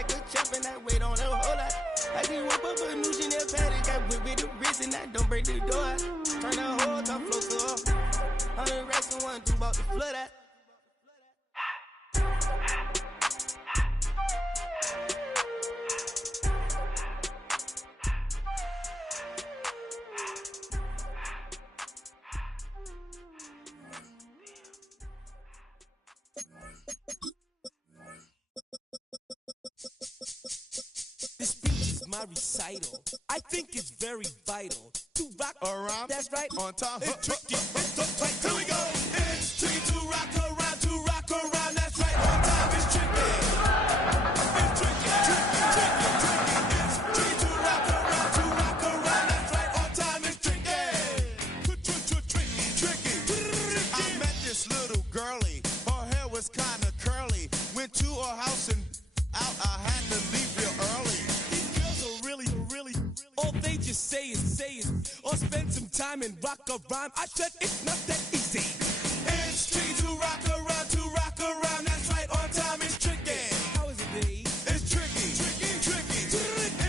like a champ and I wait on a whole lot. I just woke up a new Chanel pattern, got whipped with the wrist and I don't break the door. Turn the whole top floor to up. 100 racks and one, two bought the flood out. This speech is my recital. I think it's very vital to rock around. That's right. On time. It's tricky. It's so tight. Here we go. It's tricky to rock around, to rock around. That's right. On time. It's tricky. It's tricky, tricky, tricky, tricky. It's tricky to rock around, to rock around. That's right. On time. It's tricky. Tricky, tricky. I met this little girlie. Her hair was kind of curly. Went to her house and out. I had to leave real early. These girls are really, all they just say is, or spend some time and rock a rhyme. I said it's not that easy. It's tricky to rock around, to rock around. That's right, on time it's tricky. How is it, B? It's tricky, tricky, tricky.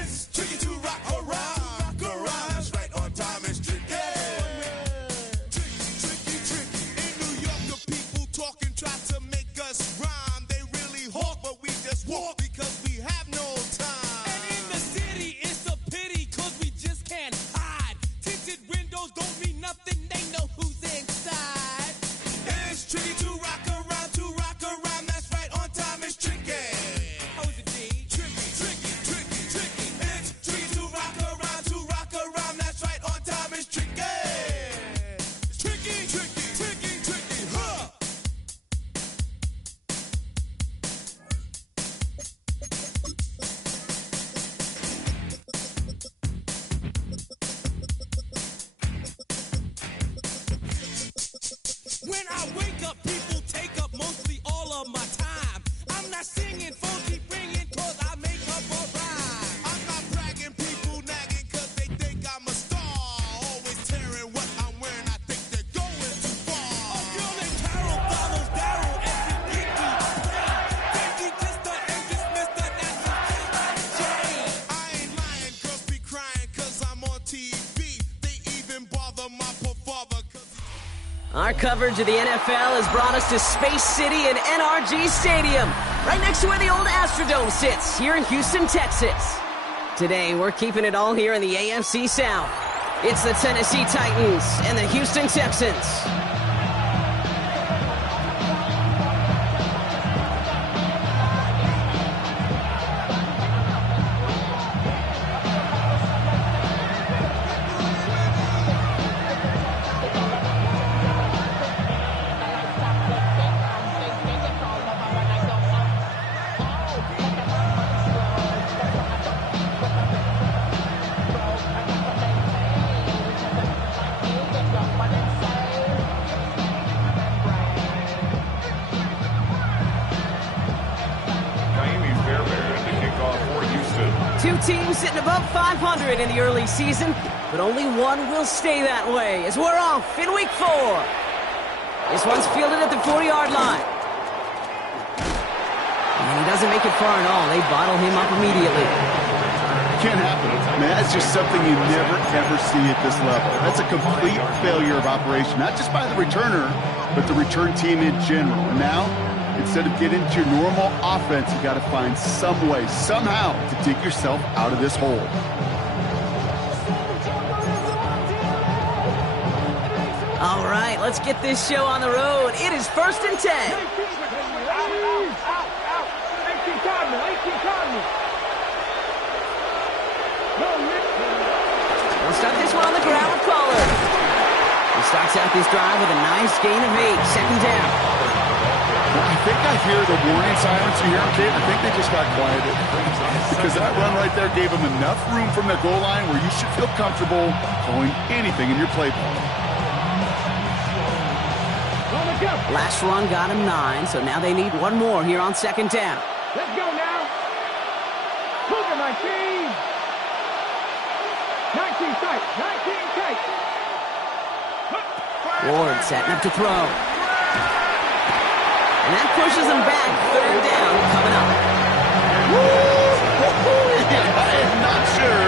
It's tricky to rock around, That's right, on time it's tricky. Tricky, tricky, tricky. In New York, the people talking try to make us rhyme. They really hawk, but we just walk because we have no time. And in the city, it's a pity, cause we just can't hide. Tinted windows don't mean nothing, they know who's inside. It's tricky to rock around, to rock around. That's right, on time it's tricky. How is it, D? Tricky, tricky, tricky, tricky. It's tricky to rock around, to rock around. That's right, on time it's tricky. Tricky, tricky, tricky, tricky, huh? When I wake up, people take up mostly all of my time. I'm not singing, phones keep ringing, cause I make up a rhyme. I'm not bragging, people nagging, cause they think I'm a star. Always tearing what I'm wearing, I think they're going too A far. girl named Carol follows Daryl every weekly. Think he just a and dismissed her, that's a shame. I ain't lying, girls be crying, cause I'm on TV. They even bother my poor father, cause Our coverage of the NFL has brought us to Space City and NRG Stadium, right next to where the old Astrodome sits, here in Houston, Texas. Today, we're keeping it all here in the AFC South. It's the Tennessee Titans and the Houston Texans. Two teams sitting above 500 in the early season, but only one will stay that way as we're off in week 4. This one's fielded at the 40-yard line. And he doesn't make it far at all. They bottle him up immediately. Can't happen. Man, that's just something you never, ever see at this level. That's a complete failure of operation, not just by the returner, but the return team in general. And now, instead of getting into your normal offense, you got to find some way, somehow, to dig yourself out of this hole. All right, let's get this show on the road. It is 1st and 10. We'll start this one on the ground with Pollard. He starts out this drive with a nice gain of 8, 2nd down. Well, I think I hear the warning sirens you hear, Dave. I think they just got quieted. Because that run right there gave them enough room from their goal line where you should feel comfortable calling anything in your playbook. Last run got him 9, so now they need one more here on 2nd down. Let's go now. Look at 19. 19 tight. 19 tight. Ward setting up to throw. And that pushes him back. 3rd down coming up. Woo! I am not sure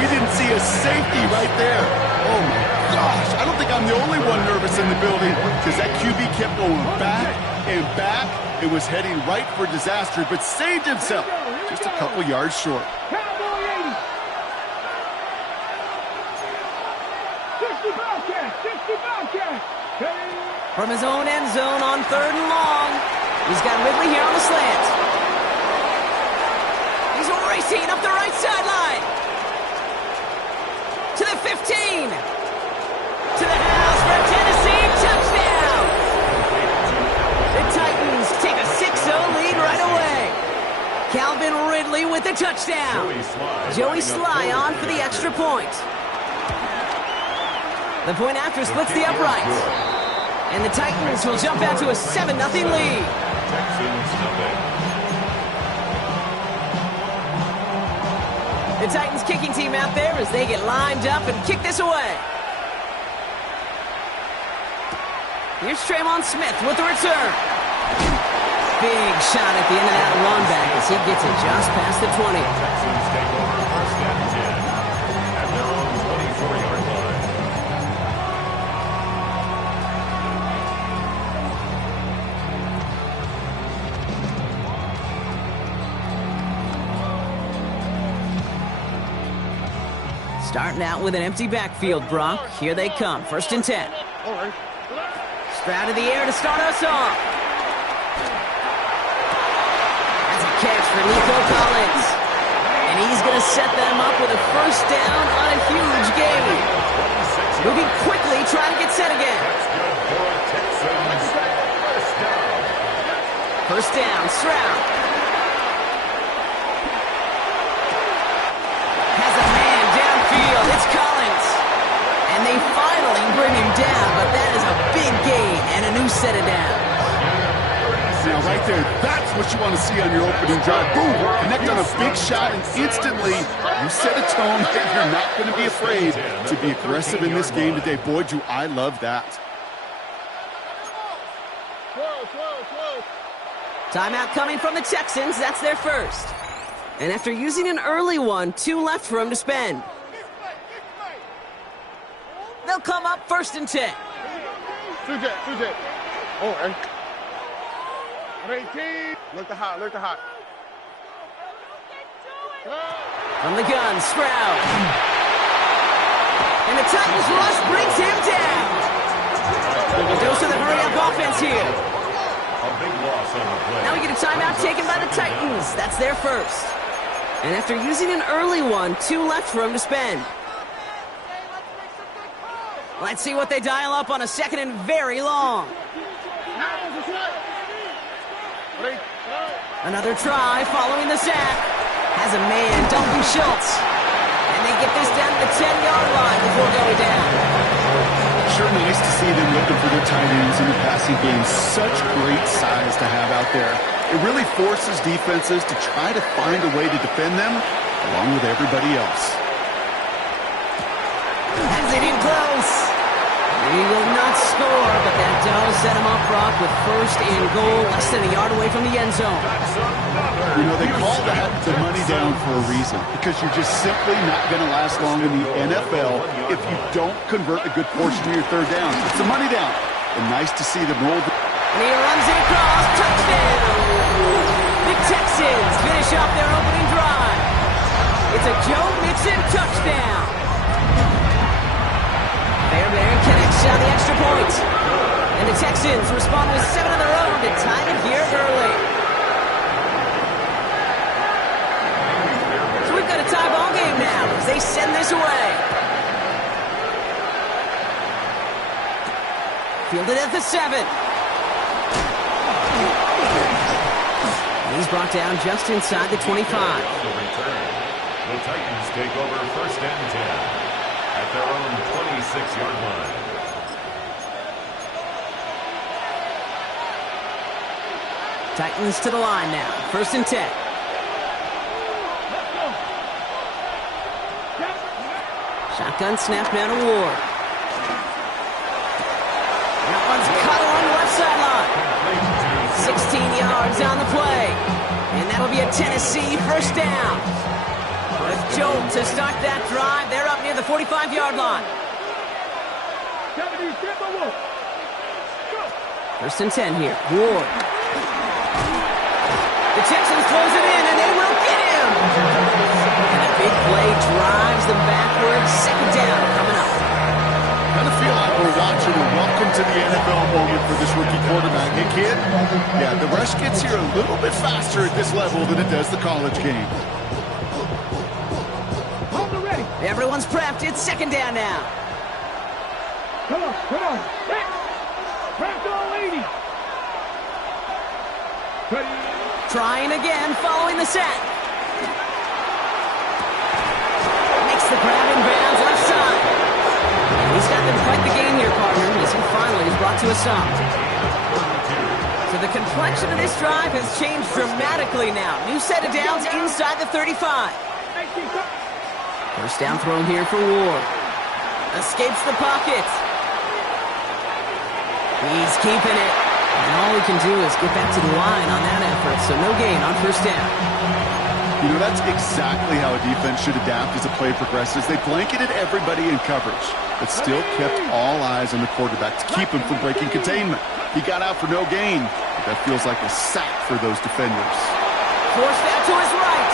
we didn't see a safety right there. Oh, my gosh. I don't think I'm the only one nervous in the building because that QB kept going back and back. It was heading right for disaster, but saved himself just a couple yards short. Cowboy 80. 60 Bobcat. 60 Bobcat. From his own end zone on 3rd and long. He's got Ridley here on the slant. He's racing up the right sideline. To the 15. To the house for a Tennessee touchdown. The Titans take a 6-0 lead right away. Calvin Ridley with the touchdown. Joey Sly on for the extra point. The point after splits the uprights. And the Titans will jump out to a 7-0 lead. The Titans kicking team out there as they get lined up and kick this away. Here's Tremon Smith with the return. Big shot at the end of that run back as he gets it just past the 20. Texans take over 1st and 10 at their own 24-yard line. Starting out with an empty backfield, Brock. Here they come. 1st and 10. Stroud in the air to start us off. That's a catch for Nico Collins. And he's going to set them up with a 1st down on a huge gain. Moving quickly, trying to get set again. 1st down, Stroud. Has a man downfield. It's Collins. And they finally bring him down, but that is a big gain and a new set of downs. Now, right there, that's what you want to see on your opening drive. Boom! Connect on a big shot, and instantly you set a tone that you're not going to be afraid to be aggressive in this game today. Boy, do I love that. Timeout coming from the Texans. That's their first. And after using an early one, 2 left for him to spend. They'll come up 1st and 10. Oh, and 18. Look the hot. From the gun, Stroud. And the Titans rush brings him down. A dose of the hurry-up offense here. A big loss on the play. Now we get a timeout taken by the Titans. That's their first. And after using an early one, 2 left for him to spend. Let's see what they dial up on a 2nd and very long. Another try following the sack. Has a man, Dalton Schultz. And they get this down to the 10-yard line before going down. Sure nice to see them looking for their tight ends in the passing game. Such great size to have out there. It really forces defenses to try to find a way to defend them along with everybody else. Has it in close. He will not score, but that does set him up, Brock, with 1st and goal, less than a yard away from the end zone. You know, they call that the money down for a reason, because you're just simply not going to last long in the NFL if you don't convert a good portion of your 3rd down. It's a money down, and nice to see them roll. And he runs it across, touchdown! The Texans finish off their opening drive. It's a Joe Mixon touchdown. Fairbairn connects on the extra point. And the Texans respond with 7 of their own to time it here early. So we've got a tie ball game now as they send this away. Fielded at the 7. He's brought down just inside the 25. The Titans take over 1st and 10 at their own 26-yard line. Titans to the line now. 1st and 10. Shotgun snap now to Ward. That one's cut along the left sideline. 16 yards on the play. And that'll That'll be a Tennessee first down. With Jolt to start that drive. They're up near the 45-yard line. First and 10 here. Ward. The Texans close it in, and they will get him. And a big play drives them backwards. Second down coming up. I kind of feel like we're watching a welcome to the NFL moment for this rookie quarterback. Hey, kid, yeah, the rush gets here a little bit faster at this level than it does the college game. Everyone's prepped. It's second down now. Come on. Press all 80. Trying again, following the sack. Makes the grab in bounds, left side. He's got them fight the game here, partner, as he finally is brought to a stop. So the complexion of this drive has changed dramatically now. New set of downs inside the 35. First down thrown here for Ward. Escapes the pocket. He's keeping it. And all he can do is get back to the line on that effort. So no gain on first down. You know, that's exactly how a defense should adapt as the play progresses. They blanketed everybody in coverage, but still kept all eyes on the quarterback to keep him from breaking containment. He got out for no gain. That feels like a sack for those defenders. Forced out to his right.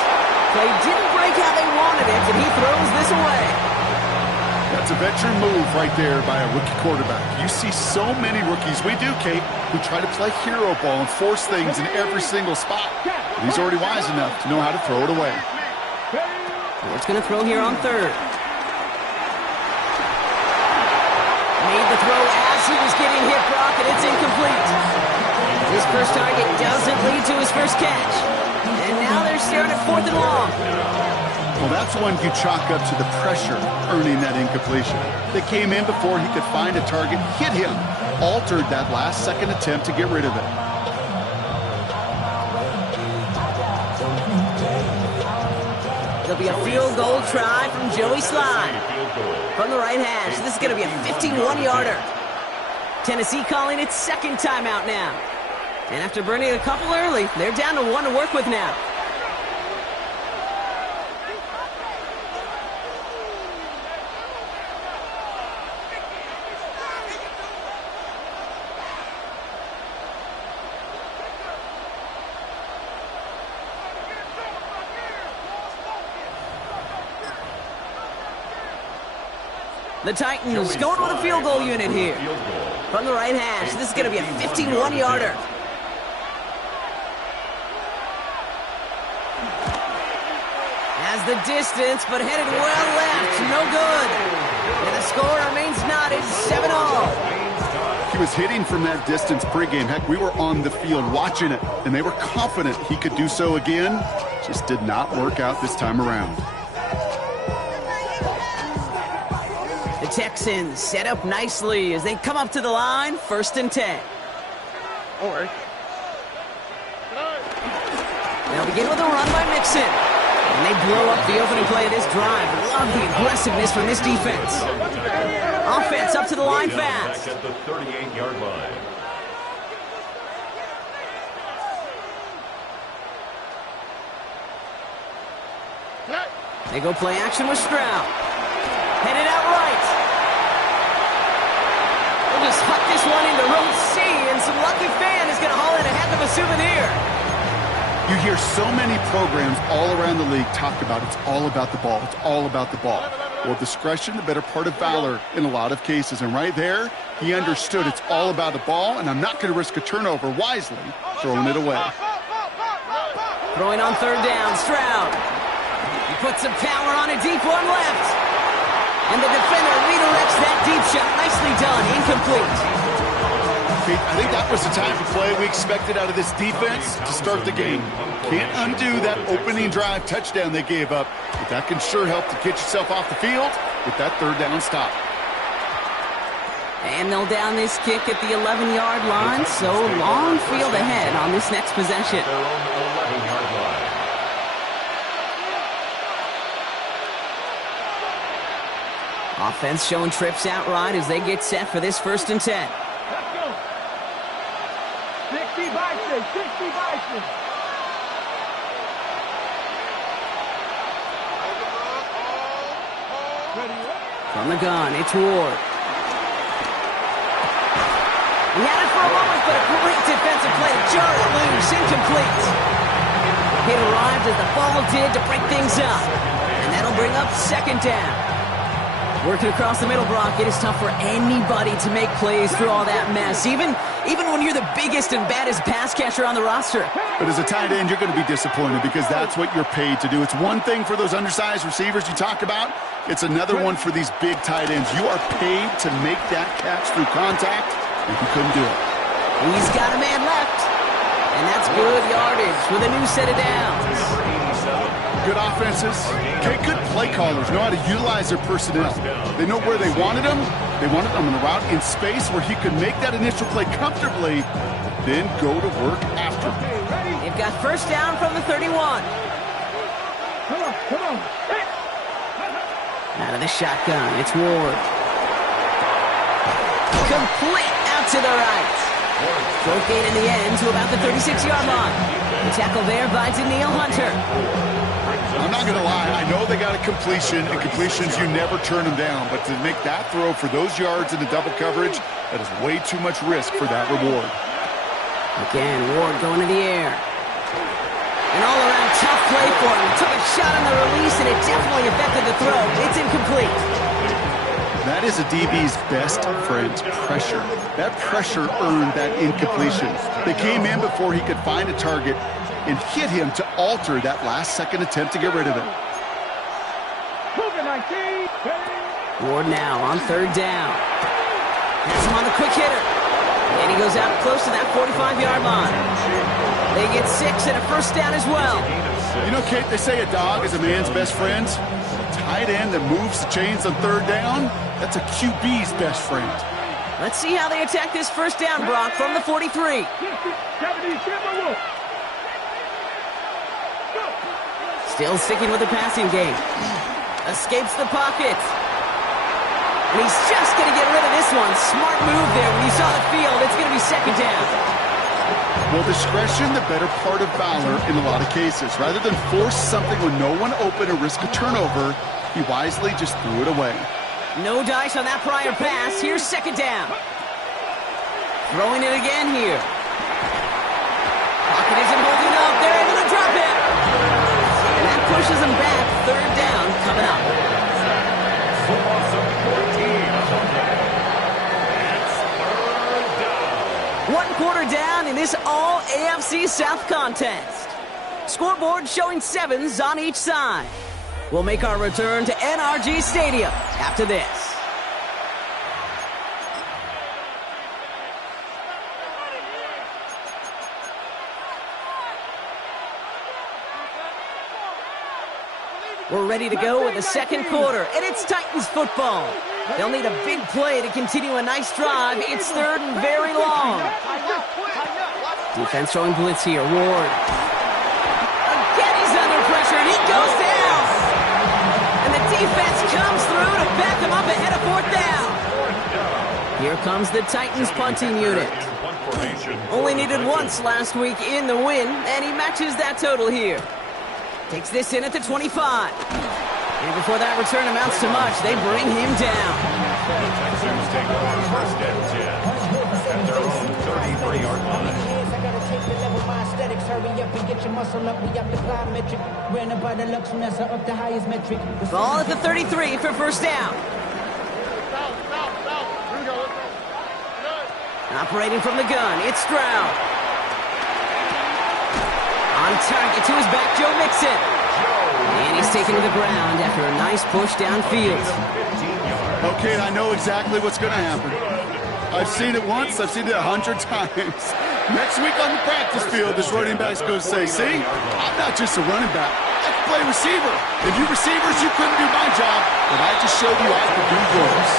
Play didn't break how they wanted it, and he throws this away. That's a veteran move right there by a rookie quarterback. You see so many rookies, we do, Kate, who try to play hero ball and force things in every single spot. But he's already wise enough to know how to throw it away. Ward's going to throw here on third. Made the throw as he was getting hit, Brock, and it's incomplete. His first target doesn't lead to his first catch. And now they're staring at fourth and long. Well, that's one you chalk up to the pressure earning that incompletion. They came in before he could find a target, hit him, altered that last-second attempt to get rid of it. There'll be a field goal try from Joey Slye. From the right hash, this is going to be a 51-yarder. Tennessee calling its second timeout now. And after burning a couple early, they're down to one to work with now. The Titans going with a field goal unit here. From the right hash, this is going to be a 51-yarder. Has the distance, but headed well left. No good. And the score remains knotted, 7-all. He was hitting from that distance pregame. Heck, we were on the field watching it, and they were confident he could do so again. Just did not work out this time around. The Texans set up nicely as they come up to the line, first and 10. They'll begin with a run by Mixon. And they blow up the opening play of this drive. Love the aggressiveness from this defense. Offense up to the line fast. At the 38-yard line. They go play action with Stroud. Headed out right. We'll just huck this one into row C, and some lucky fan is going to haul in a heck of a souvenir. You hear so many programs all around the league talk about it's all about the ball. It's all about the ball. Well, discretion, the better part of valor in a lot of cases. And right there, he understood it's all about the ball, and I'm not going to risk a turnover, wisely throwing it away. Throwing on third down, Stroud. He puts some power on a deep one left. And the defender redirects that deep shot. Nicely done. Incomplete. I think that was the type of play we expected out of this defense to start the game. Can't undo that opening drive touchdown they gave up, but that can sure help to get yourself off the field with that third down stop. And they'll down this kick at the 11-yard line, so long field ahead on this next possession. Their own 11-yard line. Offense showing trips outright as they get set for this first and 10. Let's go. 60 by 6. 60 by 6. From the gun, it's Ward. He had it for a moment, but a great defensive play to jar it loose, incomplete. It arrived as the ball did to break things up, and that'll bring up second down. Working across the middle, Brock, it is tough for anybody to make plays through all that mess, even when you're the biggest and baddest pass catcher on the roster. But as a tight end, you're going to be disappointed because that's what you're paid to do. It's one thing for those undersized receivers you talk about. It's another one for these big tight ends. You are paid to make that catch through contact, and you couldn't do it. He's got a man left, and that's good yardage with a new set of downs. Good offenses, okay, good play callers know how to utilize their personnel. They know where they wanted him. They wanted him on the route in space where he could make that initial play comfortably, then go to work after. They've got first down from the 31. Come on. Out of the shotgun, it's Ward. Complete out to the right. Short gain in the end to about the 36-yard line. The tackle there by Danielle Hunter. I'm not going to lie. I know they got a completion, and completions, you never turn them down. But to make that throw for those yards in the double coverage, that is way too much risk for that reward. Again, Ward going to the air. An all-around tough play for him. Took a shot on the release, and it definitely affected the throw. It's incomplete. That is a DB's best friend, pressure. That pressure earned that incompletion. They came in before he could find a target and hit him to alter that last-second attempt to get rid of it. Ward now on third down. Has him on the quick hitter. And he goes out close to that 45-yard line. They get 6 and a first down as well. You know, Kate, they say a dog is a man's best friend. A tight end that moves the chains on third down, that's a QB's best friend. Let's see how they attack this first down, Brock, from the 43. Still sticking with the passing game. Escapes the pocket. And he's just going to get rid of this one. Smart move there. When he saw the field, it's going to be second down. Well, discretion, the better part of valor in a lot of cases. Rather than force something when no one open or risk a turnover, he wisely just threw it away. No dice on that prior pass. Here's second down. Throwing it again here. Pocket isn't holding up. They're able to drop it. And that pushes them back. Third down coming up. One quarter down in this all AFC South contest. Scoreboard showing 7s on each side. We'll make our return to NRG Stadium after this. We're ready to go with the second quarter, and it's Titans football. They'll need a big play to continue a nice drive. It's third and very long. Defense throwing blitz here. Ward. Again, he's under pressure, and he goes down. And the defense comes through to back him up ahead of fourth down. Here comes the Titans punting unit. Only needed once last week in the win, and he matches that total here. Takes this in at the 25. And before that return amounts to much, they bring him down. The Texans take over first and 10 at their own 33-yard line. Ball at the 33 for first down. Operating from the gun, it's Stroud. On target to his back, Joe Mixon. And he's taken to the ground after a nice push downfield. Okay, I know exactly what's going to happen. I've seen it once, I've seen it 100 times. Next week on the practice field, this running back's going to say, see, I'm not just a running back. I can play receiver. If you receivers, you couldn't do my job, but I just showed you I could do yours.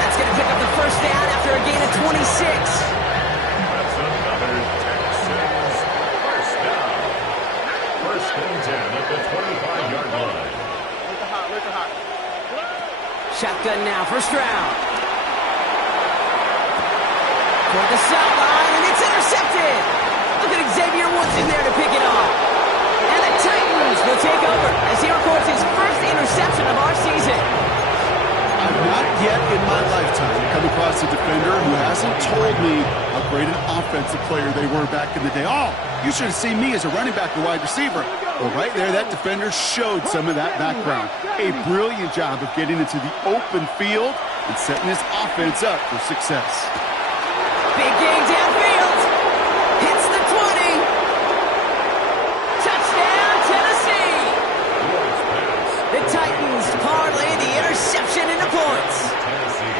That's going to pick up the first down after a gain of 26. That's another Texans first down. First and 10 at the 25-yard line. Shotgun now for Stroud. Toward the sideline, and it's intercepted. Look at Xavier Woods in there to pick it off. And the Titans will take over as he records his first interception of our season. I've not yet in my lifetime come across a defender who hasn't told me how great an offensive player they were back in the day. Oh, you should have seen me as a running back or wide receiver. Well, right there, that defender showed some of that background. A brilliant job of getting into the open field and setting his offense up for success. Big gain downfield. Hits the 20. Touchdown, Tennessee. The Titans parlay the interception into points.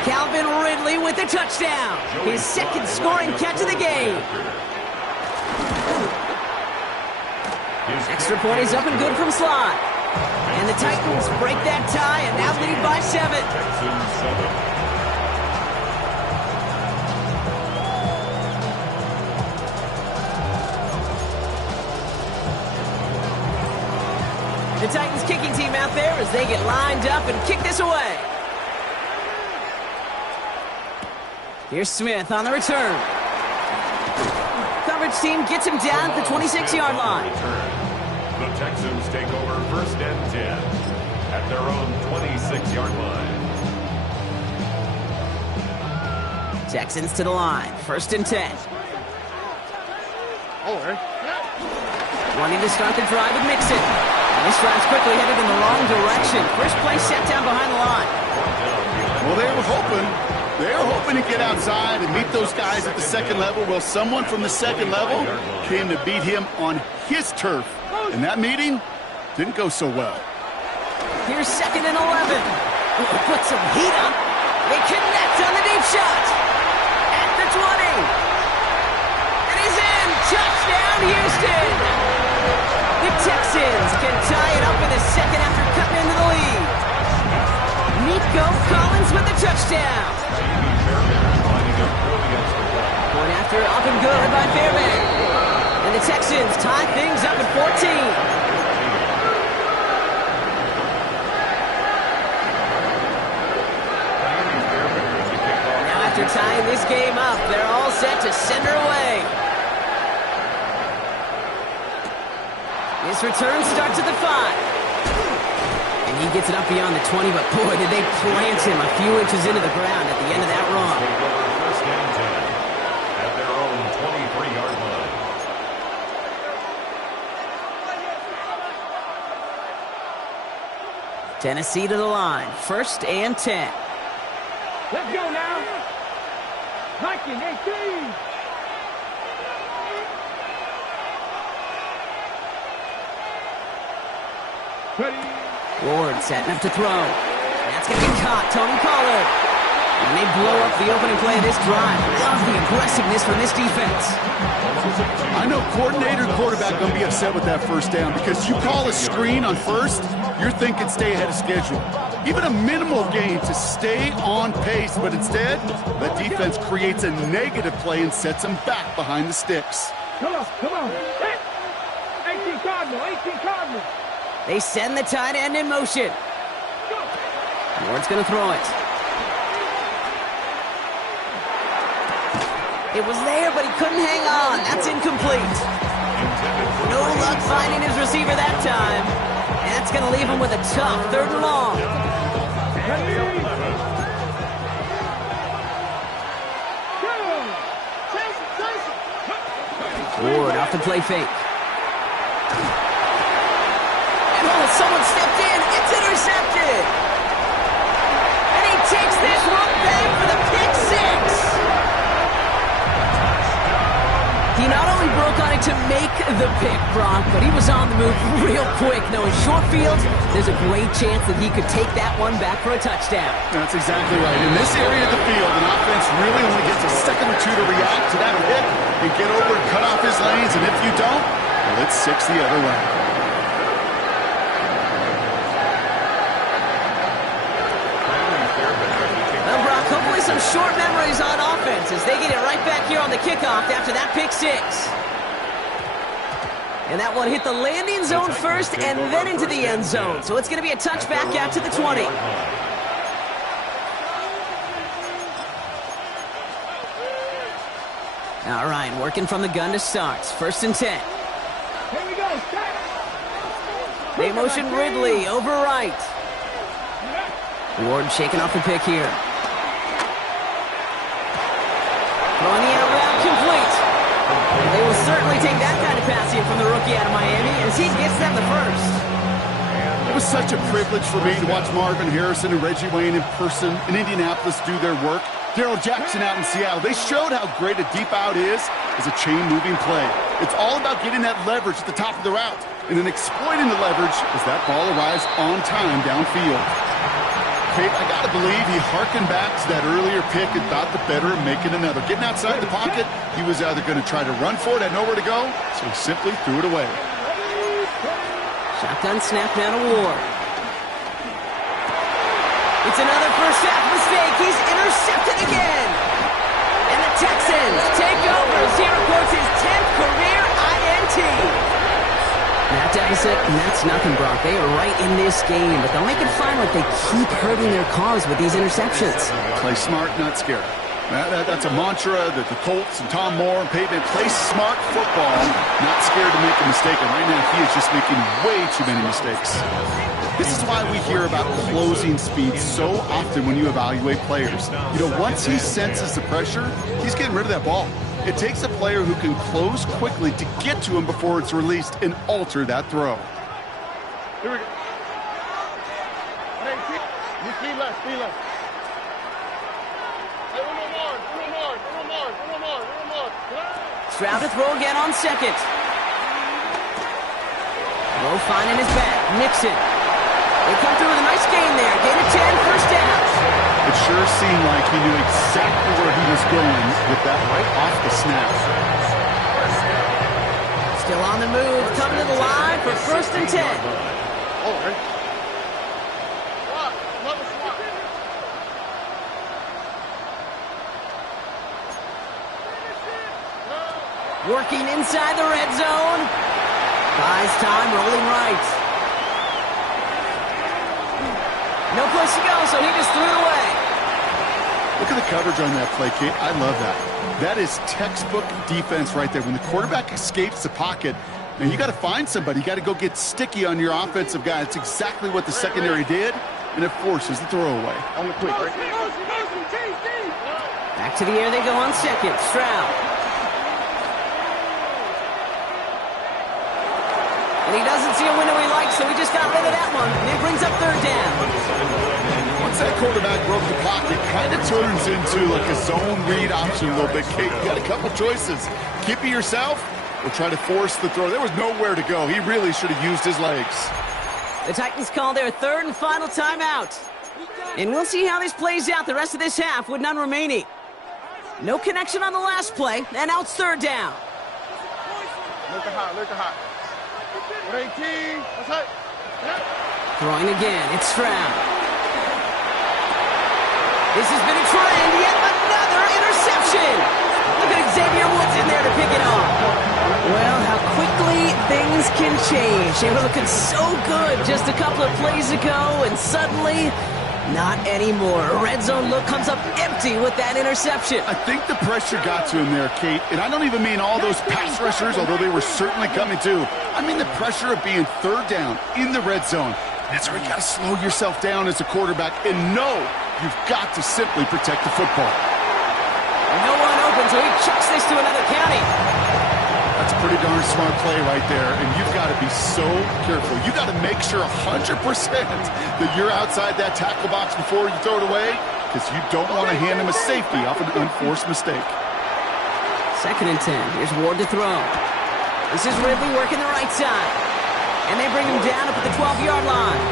Calvin Ridley with the touchdown. His second scoring catch of the game. Extra point is up and good from Slot. And the Titans break that tie and now lead by 7. The Titans kicking team out there as they get lined up and kick this away. Here's Smith on the return. Coverage team gets him down at the 26-yard line. The Texans take over 1st and 10 at their own 26-yard line. Texans to the line. 1st and 10. Wanting to start the drive with Mixon. And this drive's quickly headed in the wrong direction. First play set down behind the line. Well, they were hoping to get outside and meet those guys at the second level. Well, someone from the second level came to beat him on his turf. And that meeting didn't go so well. Here's 2nd and 11. Put some heat on. They connect on the deep shot. At the 20. And he's in. Touchdown, Houston. The Texans can tie it up in the second after cutting into the lead. Nico Collins with the touchdown. Going after up and good by Fairbairn. And the Texans tie things up at 14. Now after tying this game up, they're all set to send her away. His return starts at the 5. And he gets it up beyond the 20, but boy, did they plant him a few inches into the ground at the end of that run. 1st and 10 at their own 23-yard line. Tennessee to the line. 1st and 10. Let's go now. 1918. Ready. Ward setting up to throw. That's going to get caught. Tony Pollard. And they blow up the opening play of this drive. Love the aggressiveness from this defense. I know coordinator and quarterback going to be upset with that first down because you call a screen on first, you're thinking stay ahead of schedule. Even a minimal gain to stay on pace, but instead, the defense creates a negative play and sets them back behind the sticks. Come on. 18 Cardinal. They send the tight end in motion. Ward's going to throw it. It was there, but he couldn't hang on. That's incomplete. No luck finding his receiver that time. And that's going to leave him with a tough 3rd and long. Ward off the play fake. And someone stepped in. It's intercepted. And he takes this one back for the pick 6. He not only broke on it to make the pick, Brock, but he was on the move real quick. Knowing short field, there's a great chance that he could take that one back for a touchdown. That's exactly right. In this area of the field, an offense really only gets a second or two to react to that pick and get over and cut off his lanes. And if you don't, well, it's 6 the other way. Well, Brock, hopefully some short memories on offense as they get it right back here on the kickoff after that pick 6. And that one hit the landing zone first and then into the end zone. So it's going to be a touchback out to the 20. All right, working from the gun to start. 1st and 10. Here we go. They motion Ridley over right. Ward shaking off the pick here. Throwing the out route complete. They will certainly take that kind of passing from the rookie out of Miami as he gets them the first. It was such a privilege for me to watch Marvin Harrison and Reggie Wayne in person in Indianapolis do their work. Darrell Jackson out in Seattle. They showed how great a deep out is as a chain-moving play. It's all about getting that leverage at the top of the route and then exploiting the leverage as that ball arrives on time downfield. Kate, I got to believe he harkened back to that earlier pick and thought the better of making another. Getting outside the pocket, he was either going to try to run for it, had nowhere to go, so he simply threw it away. Shotgun snap now to Ward. It's another first half mistake. He's intercepted again. And the Texans take over as he records his 10th career INT. That deficit, and that's nothing, Brock. They are right in this game, but they'll make it fine like they keep hurting their cause with these interceptions. Play smart, not scared. That's a mantra that the Colts and Tom Moore and Peyton play smart football, not scared to make a mistake. And right now, he is just making way too many mistakes. This is why we hear about closing speed so often when you evaluate players. You know, once he senses the pressure, he's getting rid of that ball. It takes a player who can close quickly to get to him before it's released and alter that throw. Here we go. You speed left, speed left. Stroud to throw again on second. Low finding his back. Nixon. They come through with a nice gain there. Gain of 10, first down. It sure seemed like he knew exactly where he was going with that right off the snap. Still on the move. Coming to the line for first and 10. Working inside the red zone. Buys time, rolling right. No place to go, so he just threw it away. Look at the coverage on that play, Kate. I love that. That is textbook defense right there. When the quarterback escapes the pocket, and you got to find somebody. You got to go get sticky on your offensive guy. That's exactly what the secondary did, and it forces the throwaway. On the quick, right? Back to the air they go on second. Stroud. And he doesn't see a window he likes, so he just got rid of that one. And it brings up third down. Once that quarterback broke the pocket, kind of turns into like a zone read option a little bit. Kate, you got a couple choices. Keep it yourself or try to force the throw. There was nowhere to go. He really should have used his legs. The Titans call their third and final timeout. And we'll see how this plays out the rest of this half with none remaining. No connection on the last play, and now it's third down. Look at hot. 18, that's it. Throwing again, it's Stroud. This has been a trend, yet another interception. Look at Xavier Woods in there to pick it off. Well, how quickly things can change. They were looking so good just a couple of plays ago, and suddenly, not anymore. A red zone look comes up empty with that interception. I think the pressure got to him there, Kate. And I don't even mean all those pass rushers, although they were certainly coming too. I mean the pressure of being third down in the red zone. That's where you got to slow yourself down as a quarterback and know you've got to simply protect the football. No one open, so he chucks this to another county. That's a pretty darn smart play right there, and you've got to be so careful. You've got to make sure 100% that you're outside that tackle box before you throw it away, because you don't want to hand him a safety off an unforced mistake. Second and 10. Here's Ward to throw. This is Ridley working the right side. And they bring him down up at the 12-yard line.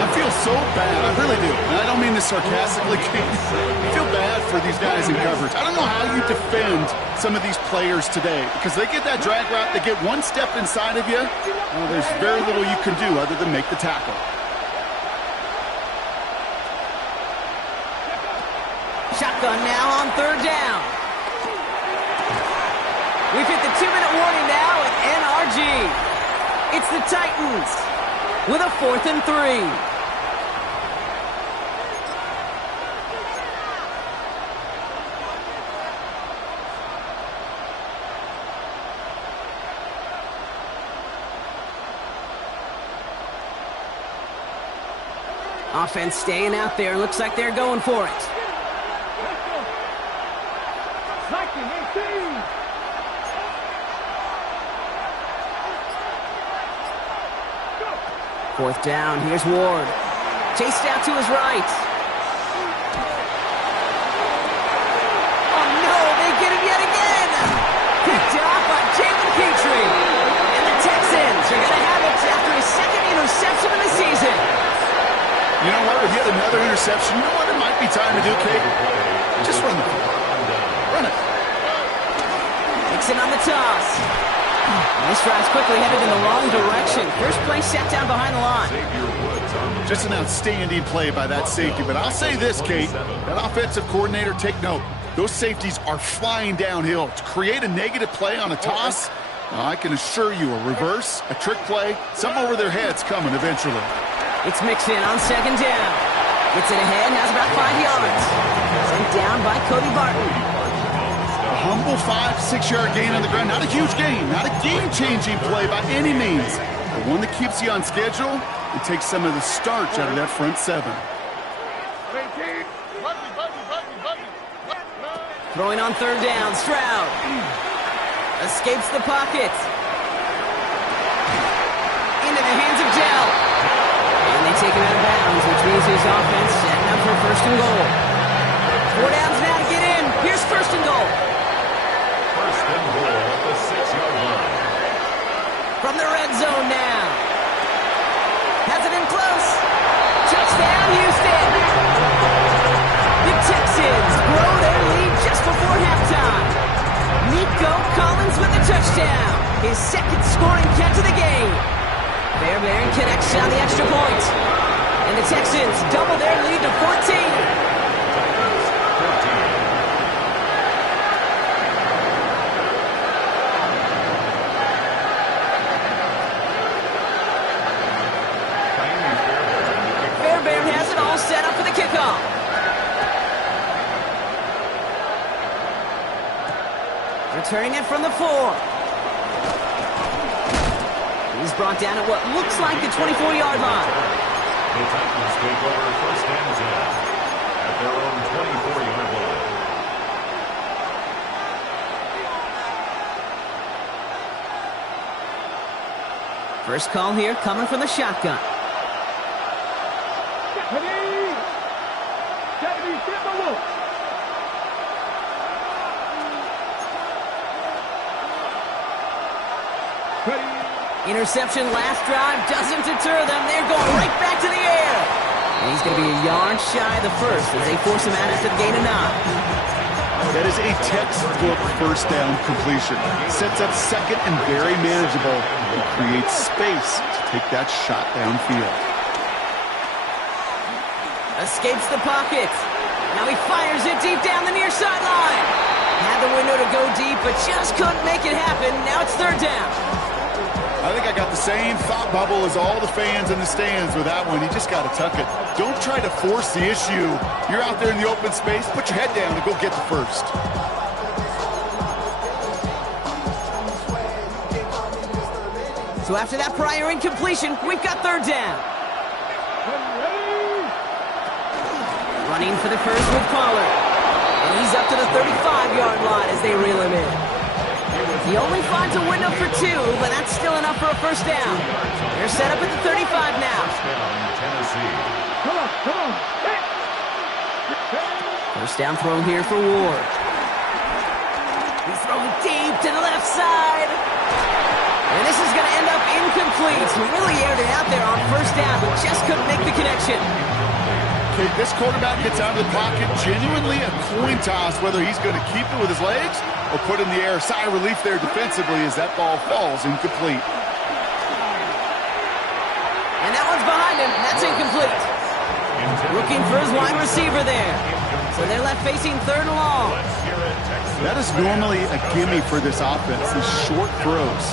I feel so bad. I really do. And I don't mean this sarcastically. I feel bad for these guys in coverage. I don't know how you defend some of these players today because they get that drag route, they get one step inside of you. Well, there's very little you can do other than make the tackle. Shotgun now on third down. We've hit the 2-minute warning now at NRG. It's the Titans with a 4th and 3. Offense staying out there. Looks like they're going for it. Fourth down. Here's Ward. Chased out to his right. Oh, no. They get him yet again. Picked off by Jalen Petrie. And the Texans are going to have it after his second interception of the season. You know what? With yet another interception, you know what it might be time to do, Kate? Just run the ball. Run it. Nixon on the toss. This drive's quickly headed in the wrong direction. First play set down behind the line. Just an outstanding play by that safety. But I'll say this, Kate. That offensive coordinator, take note. Those safeties are flying downhill. To create a negative play on a toss, I can assure you a reverse, a trick play, something over their heads coming eventually. It's Mixon on second down. Gets it ahead, has about 5 yards. Sent down by Cody Barton. A humble 5-6 yard gain on the ground. Not a huge gain, not a game-changing play by any means, but one that keeps you on schedule and takes some of the starch out of that front seven. Throwing on third down, Stroud. Escapes the pocket. Into the hands of Dell. And they take him out of bounds, which means his offense setting up for first and goal. 4 downs now to get in. Here's first and goal. First and goal at the 6-yard line. From the red zone now. Has it in close. Touchdown, Houston. The Texans grow their lead just before halftime. Nico Collins with a touchdown. His second scoring catch of the game. Fairbairn connects on the extra point. And the Texans double their lead to 14. Fairbairn has it all set up for the kickoff. Returning it from the 4. He's brought down at what looks like the 24-yard line. The Titans take over first and 10 at their own 24-yard line. First call here coming from the shotgun. Interception last drive doesn't deter them. They're going right back to the air. And he's going to be a yard shy of the first as they force him out after the gain of 9. That is a textbook first down completion. Sets up second and very manageable and creates space to take that shot downfield. Escapes the pocket. Now he fires it deep down the near sideline. Had the window to go deep, but just couldn't make it happen. Now it's third down. I think I got the same thought bubble as all the fans in the stands with that one. You just got to tuck it. Don't try to force the issue. You're out there in the open space. Put your head down and go get the first. So after that prior incompletion, we've got third down. Running for the first with Pollard. And he's up to the 35-yard line as they reel him in. He only finds a window for 2, but that's still enough for a first down. They're set up at the 35 now. Come on. Hey. First down throw here for Ward. He's thrown deep to the left side. And this is going to end up incomplete. He really aired it out there on first down, but just couldn't make the connection. Okay, this quarterback gets out of the pocket, genuinely a coin toss whether he's going to keep it with his legs or put in the air. Sigh of relief there defensively as that ball falls incomplete. And that one's behind him. That's incomplete. Looking for his wide receiver there. So they're left facing third and long. That is normally a gimme for this offense, these short throws.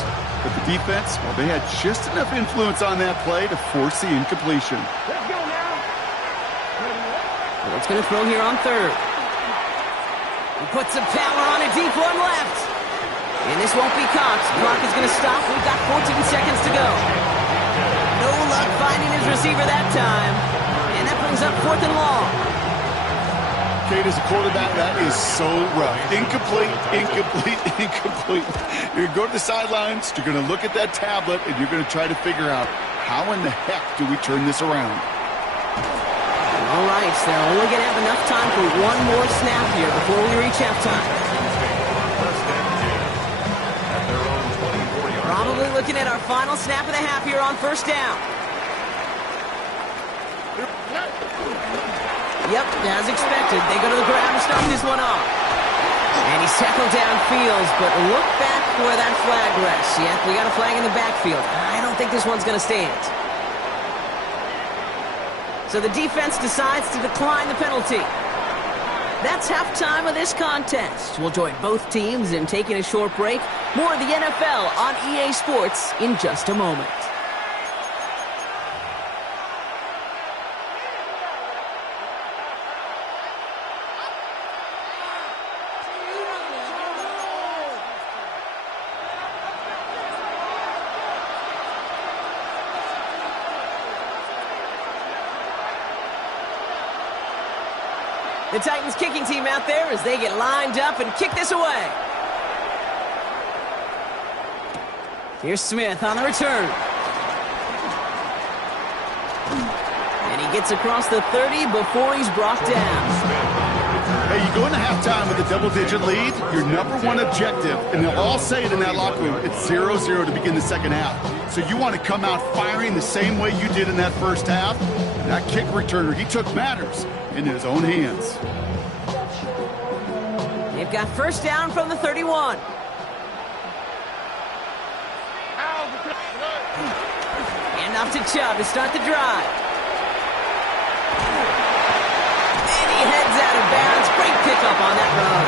But the defense, well, they had just enough influence on that play to force the incompletion. Let's go now. What's going to throw here on third? He puts some power on a deep one left. And this won't be caught. Clock is going to stop. We've got 14 seconds to go. No luck finding his receiver that time. And that brings up 4th and long. Kate, as a quarterback, that is so rough. Incomplete, incomplete, incomplete. You're going to go to the sidelines, you're going to look at that tablet, and you're going to try to figure out how in the heck do we turn this around. All right, so they're only going to have enough time for one more snap here before we reach halftime. Probably looking at our final snap of the half here on 1st down. Yep, as expected, they go to the ground to start this one off. And he's tackled downfield, but look back where that flag rests. Yep, we got a flag in the backfield. I don't think this one's going to stand. So the defense decides to decline the penalty. That's halftime of this contest. We'll join both teams in taking a short break. More of the NFL on EA Sports in just a moment. The Titans kicking team out there as they get lined up and kick this away. Here's Smith on the return. And he gets across the 30 before he's brought down. Hey, you go into halftime with a double-digit lead, your number one objective, and they'll all say it in that locker room, it's 0-0 to begin the second half. So you want to come out firing the same way you did in that first half. That kick returner, he took matters into his own hands. They've got 1st down from the 31. And off to Chubb to start the drive. And he heads out of bounds. Great pickup on that run.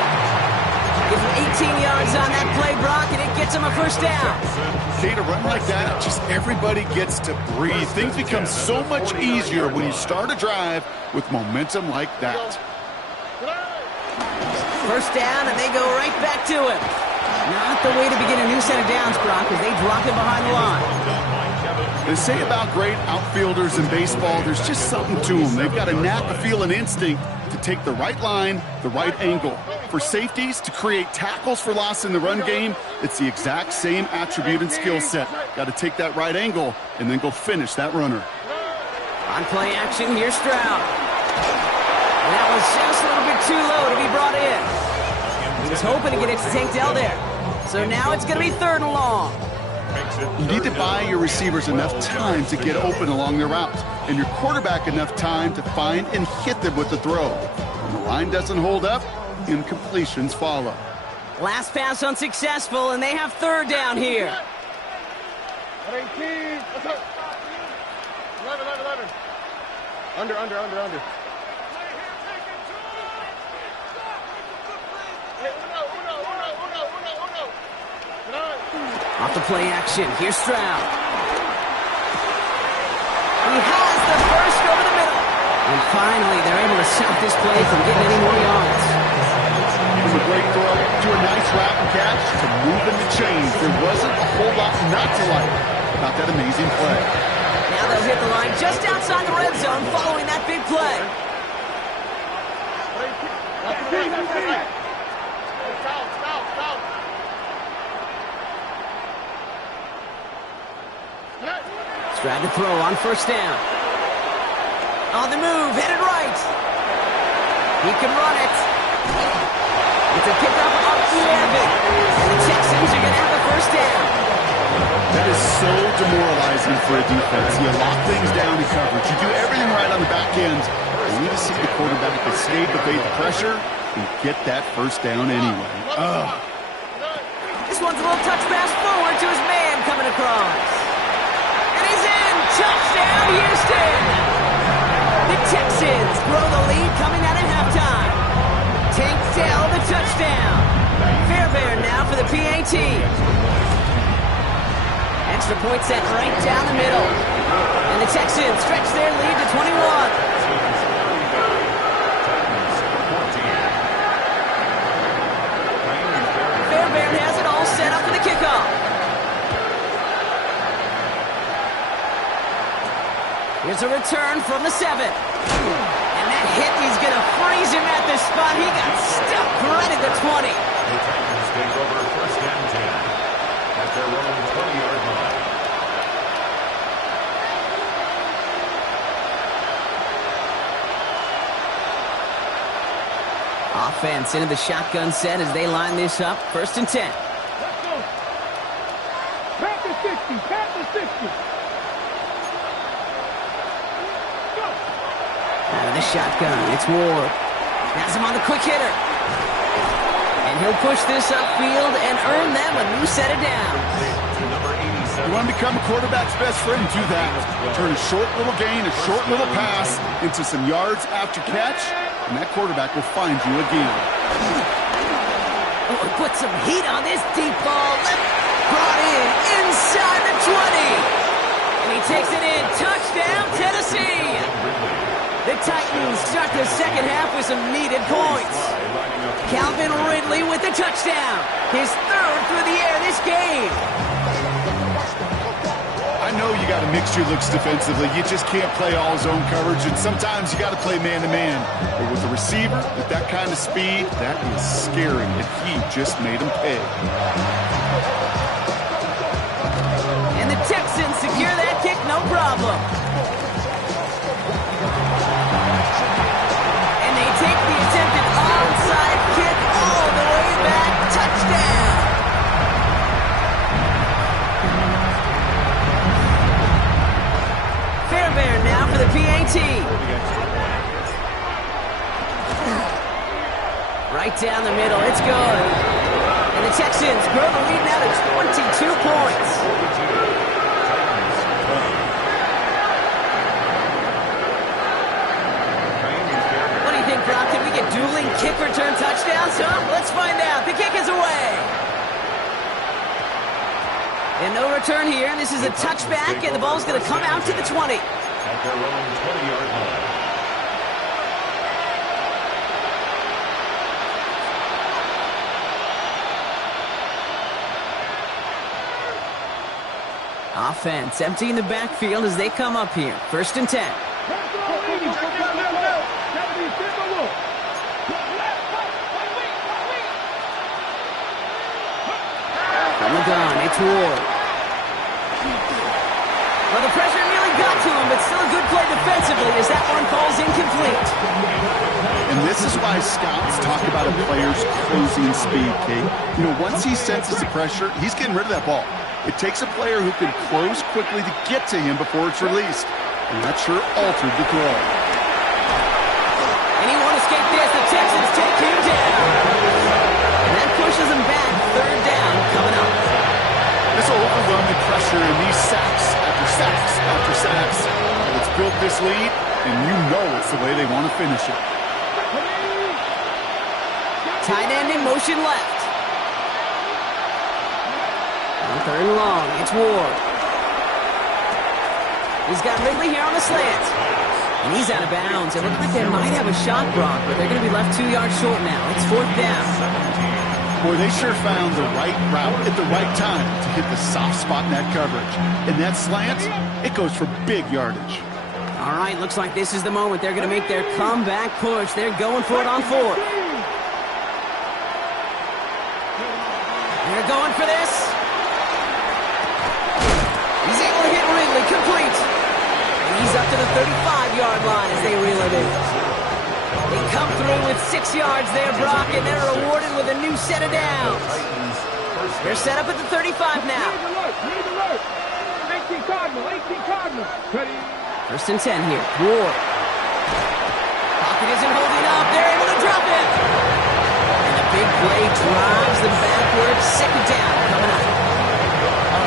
Gives him 18 yards on that play, Brock, and it gets him a 1st down. Okay, to run like that, just everybody gets to breathe. Things become so much easier when you start a drive with momentum like that. 1st down, and they go right back to him. Not the way to begin a new set of downs, Brock, as they drop him behind the line. They say about great outfielders in baseball, there's just something to them. They've got a knack, a feel, and instinct to take the right line, the right angle. For safeties, to create tackles for loss in the run game, it's the exact same attribute and skill set. Got to take that right angle and then go finish that runner. On play action, here's Stroud. And that was just a little bit too low to be brought in. He was hoping to get it to Tank Dell there. So now it's going to be 3rd and long. You need to buy your receivers enough time to get open along their routes, and your quarterback enough time to find and hit them with the throw. When the line doesn't hold up, incompletions follow. Last pass unsuccessful, and they have 3rd down here. 18. What's up? 11. Under. Off the play action, here's Stroud. He has the 1st over the middle. And finally, they're able to stop this play from getting any more yards. From a great throw to a nice route and catch to moving the chains. There wasn't a whole lot not to like about that amazing play. Now they'll hit the line just outside the red zone following that big play. Stroud to throw on 1st down. On the move, headed right. He can run it. It's a pickup up 11. And the Texans are going to have a 1st down. That is so demoralizing for a defense. You lock things down in coverage. You do everything right on the back end. You need to see the quarterback escape, evade the pressure, and get that 1st down anyway. This one's a little touch pass forward to his man coming across. And he's in. Touchdown, Houston. The Texans grow the lead coming out of halftime. Tank Dell the touchdown. Fairbairn now for the PAT. Extra point set right down the middle. And the Texans stretch their lead to 21. Fairbairn has it all set up for the kickoff. Here's a return from the 7. And that hit is going to freeze him at the spot. He got stuck right at the 20. The Titans take over first and 10 at their own 20-yard line. Offense into the shotgun set as they line this up. First and 10. Let's go. Pat the 60. Pat the 60. Go. Out of the shotgun, it's Ward. Has him on the quick hitter. And he'll push this upfield and earn them a new set of downs. To number 87. You want to become a quarterback's best friend? Do that. Turn a short little gain, a short little pass into some yards after catch, and that quarterback will find you again. Oh, put some heat on this deep ball. Brought in inside the 20. And he takes it in. Touchdown, Tennessee. The Titans start the second half with some needed points. Calvin Ridley with the touchdown. His third through the air this game. I know you got to mix your looks defensively. You just can't play all zone coverage, and sometimes you got to play man-to-man. But with a receiver with that kind of speed, that is scary, and he just made him pay. And the Texans secure that kick, no problem. And they take the attempted onside kick all the way back. Touchdown! Fairbairn now for the PAT. Right down the middle, it's good. And the Texans grow the lead now to 22 points. What do you think, Brock? Did we get dueling kick return touchdowns, huh? Let's find out. The kick is away. And no return here. This is a touchback, and the ball's going to come out to the 20. At their own 20-yard line. Offense emptying the backfield as they come up here. First and 10. From the gun, it's Ward. Well, the pressure nearly got to him, but still a good play defensively as that one falls incomplete. And this is why scouts talk about a player's closing speed, Kate. You know, once he senses the pressure, he's getting rid of that ball. It takes a player who can close quickly to get to him before it's released. And that sure altered the throw. And he won't escape this. The Texans take him down. And that pushes him back. Third down coming up. This overwhelming pressure and these sacks after sacks after sacks. It's built this lead, and you know it's the way they want to finish it. Tight end in motion left. On third and long, it's Ward. He's got Ridley here on the slant. And he's out of bounds. It looks like they might have a shot, Brock, but they're going to be left 2 yards short now. It's fourth down. Boy, they sure found the right route at the right time to hit the soft spot in that coverage. And that slant, it goes for big yardage. All right, looks like this is the moment. They're going to make their comeback push. They're going for it on fourth. They're going for this. He's able to hit Ridley, complete. And he's up to the 35-yard line as they reel it in. They come through with 6 yards there, Brock, and they're rewarded with a new set of downs. They're set up at the 35 now. 18 Cardinal. Ready. First and 10 here. Ward. Pocket isn't holding up. They're able to drop it. And the big play drives them backwards. Second down coming up.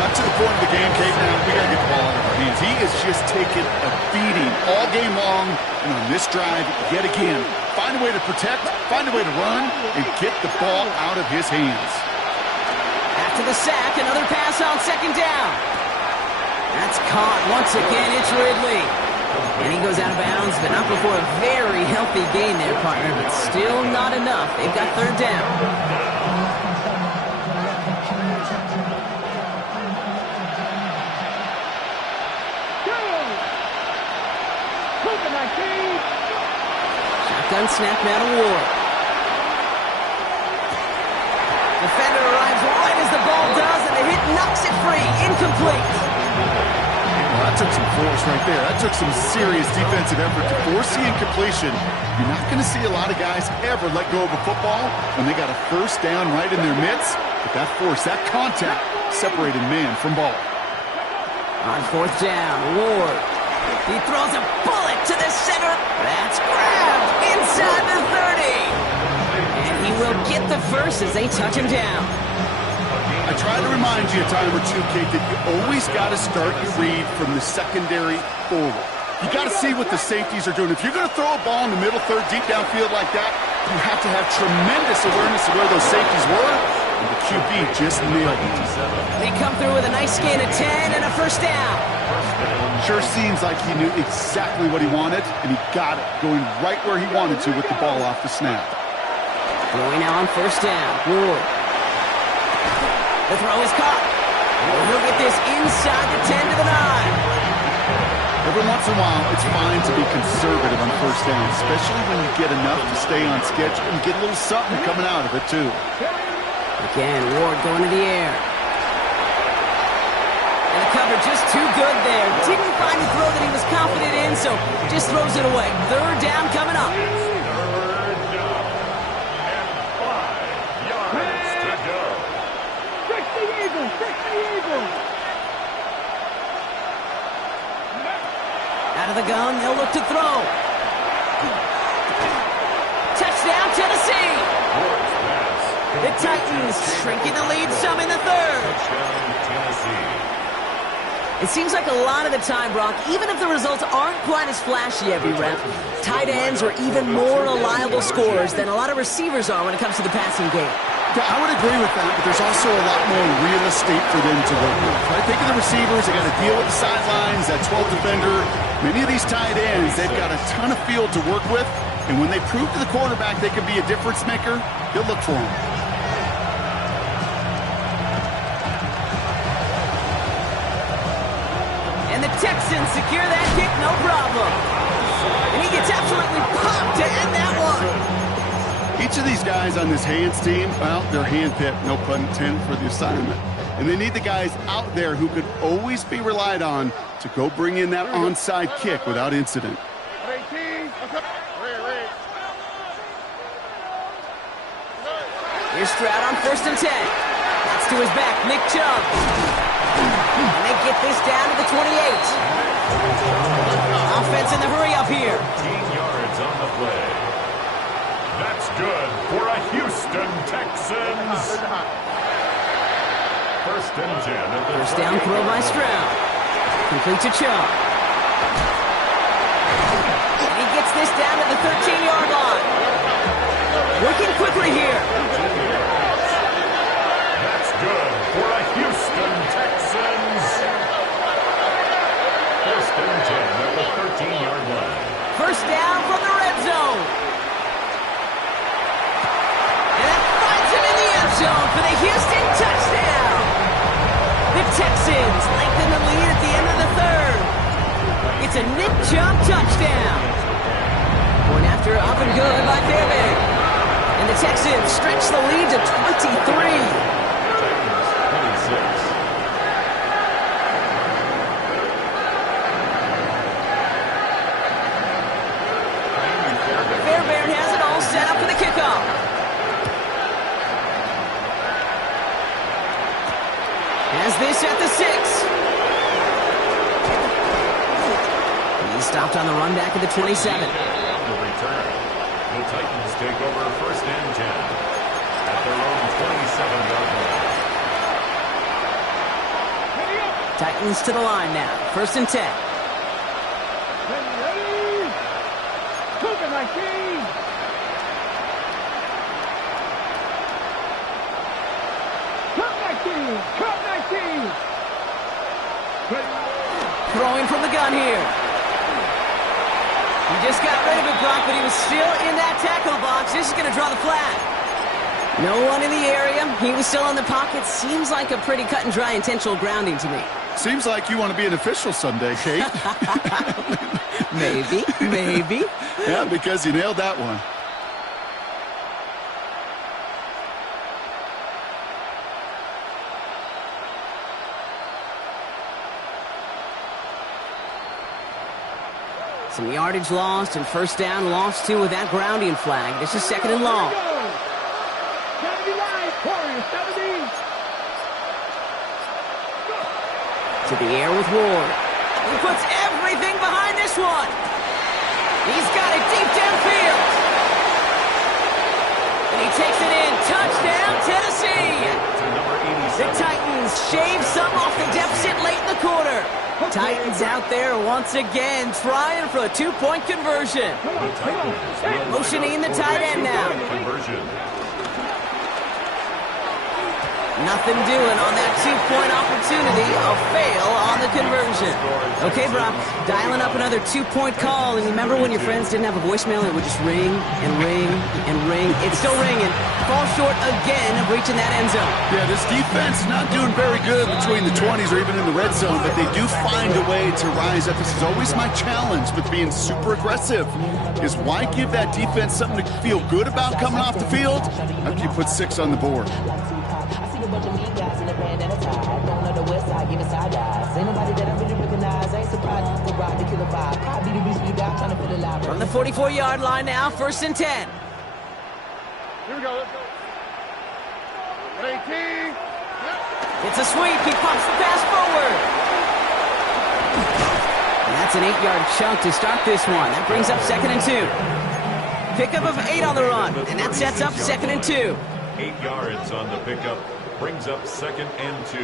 Up to the point of the game, Kate, now we got to get the ball out of our hands. He is just taking a beating all game long, and on this drive, yet again, find a way to protect, find a way to run, and get the ball out of his hands. After the sack, another pass on second down. That's caught once again. It's Ridley. And he goes out of bounds, but not before a very healthy gain there, partner, but still not enough. They've got third down. shotgun snap now to Ward. Defender arrives right as the ball does, and the hit knocks it free. Incomplete. Well, that took some force right there. That took some serious defensive effort to force the incompletion. You're not going to see a lot of guys ever let go of a football when they got a first down right in their midst. But that force, that contact, separated man from ball. On fourth down, Ward. He throws a bullet to the center. That's grabbed inside the 30. And he will get the first as they touch him down. I try to remind you a time or two, Kate, that you always got to start your read from the secondary forward. You got to see what the safeties are doing. If you're going to throw a ball in the middle third, deep downfield like that, you have to have tremendous awareness of where those safeties were, and the QB just nailed it. They come through with a nice gain of 10 and a first down. Sure seems like he knew exactly what he wanted, and he got it, going right where he wanted to with the ball off the snap. Throwing now on first down, Ward. The throw is caught. He'll get this inside the 10 to the 9. Every once in a while, it's fine to be conservative on first down, especially when you get enough to stay on schedule and get a little something coming out of it, too. Again, Ward going to the air. And the cover just too good there. Didn't find a throw that he was confident in, so just throws it away. Third down coming up. Third down and 5 yards to go. 60 Eagles, 60 Eagles. Out of the gun, they'll look to throw. Touchdown, Tennessee. The Titans shrinking the lead some in the third. Touchdown, Tennessee. It seems like a lot of the time, Brock, even if the results aren't quite as flashy every rep, tight ends are even more reliable scorers than a lot of receivers are when it comes to the passing game. Yeah, I would agree with that, but there's also a lot more real estate for them to work with. Right? Think of the receivers. They got to deal with the sidelines, that 12th defender. Many of these tight ends, they've got a ton of field to work with, and when they prove to the quarterback they can be a difference maker, he'll look for them. And the Texans secure that kick, no problem. And he gets absolutely popped to end that one. Each of these guys on this hands team, well, they're handpicked, no pun intended, for the assignment. And they need the guys out there who could always be relied on to go bring in that onside kick without incident. Here's Stroud on 1st and 10. That's to his back, Nick Chubb. And they get this down to the 28. Offense in the hurry up here. 15 yards on the play. That's good for a Houston Texans. 1st and 10 at the First down throw by Stroud. Complete to Chubb. And he gets this down to the 13-yard line. Working quickly here. That's good for a Houston Texans. 1st and 10 at the 13-yard line. First down from the red zone. And that finds him in the end zone for the Houston touchdown. The Texans lengthen the lead at the end of the third. It's a Nick Chubb touchdown. Point after up and good by Fairbairn. And the Texans stretch the lead to 23. Fairbairn has it all set up for the kickoff. Has this at the 6. He's stopped on the run back at the 27. The return. The Titans take over 1st and 10 at their own 27-yard line. Titans to the line now. 1st and 10. Ready? Cook it, 19. Cut 19. Cut 19. Throwing from the gun here. He just got rid of it, Brock, but he was still in that tackle box. This is going to draw the flag. No one in the area. He was still in the pocket. Seems like a pretty cut and dry intentional grounding to me. Seems like you want to be an official someday, Kate. Maybe. Yeah, because you nailed that one. Some yardage lost and first down lost too with that grounding flag. This is second and long. To the air with Ward. He puts everything behind this one. He's got it deep downfield. And he takes it in. Touchdown, Tennessee. The Titans shave some off the deficit late in the quarter. Titans out there once again trying for a two-point conversion. Motioning the tight end now. Nothing doing on that two-point opportunity. A fail on the conversion. Okay, Brock, dialing up another two-point call. And remember when your friends didn't have a voicemail, it would just ring and ring and ring. It's still ringing. Fall short again of reaching that end zone. Yeah, this defense is not doing very good between the 20s or even in the red zone, but they do find a way to rise up. This is always my challenge with being super aggressive, is why give that defense something to feel good about coming off the field after you put 6 on the board. Bunch of mean guys in the band and a tie. Going on the west side, giving side eyes. Ain't nobody that I really recognize. Ain't surprised to ride the killer vibe. I be the beast you got, trying to feel alive. From the 44-yard line now, first and 10. Here we go, let's go. 18. It's a sweep. He pumps the pass forward. And that's an 8-yard chunk to start this one. That brings up second and 2. Pickup of 8 on the run, and that sets up second and 2. 8 yards on the pickup. Brings up second and 2.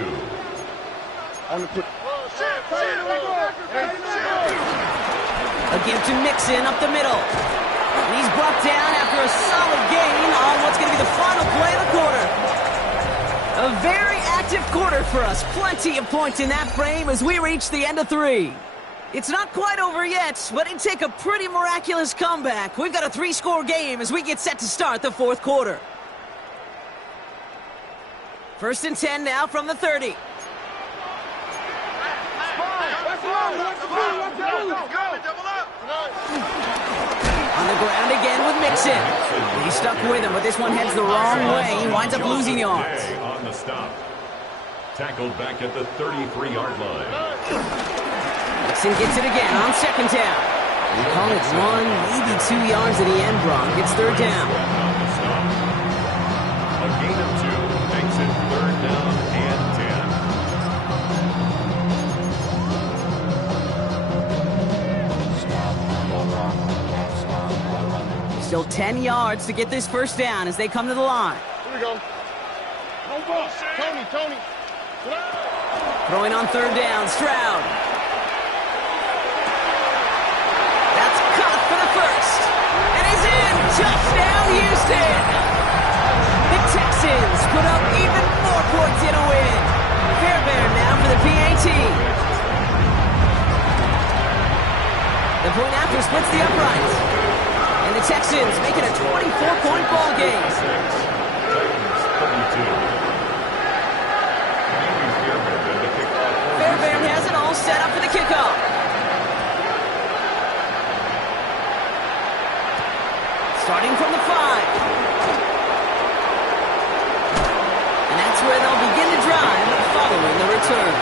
Again to Mixon up the middle. And he's brought down after a solid gain on what's going to be the final play of the quarter. A very active quarter for us. Plenty of points in that frame as we reach the end of 3. It's not quite over yet, but it'd take a pretty miraculous comeback. We've got a 3-score game as we get set to start the 4th quarter. First and 10 now from the 30. On the ground again with Mixon. He's stuck with him, but this one heads the wrong way. He winds up losing yards. On the stop. Tackled back at the 33-yard line. Mixon gets it again on second down. We call it 1, maybe 2 yards at the end, Brock. It's third down. A gain of 2. Makes it third down and 10. Still 10 yards to get this first down as they come to the line. Here we go. Tony. Throwing on third down, Stroud. That's caught for the first. And he's in. Touchdown, Houston. The Texans put up even more points in a win. Fairbairn now for the PAT. The point after splits the uprights. And the Texans make it a 24-point ball game. Fairbairn has it all set up for the kickoff. Starting from the 5. And that's where they'll begin the drive following the return.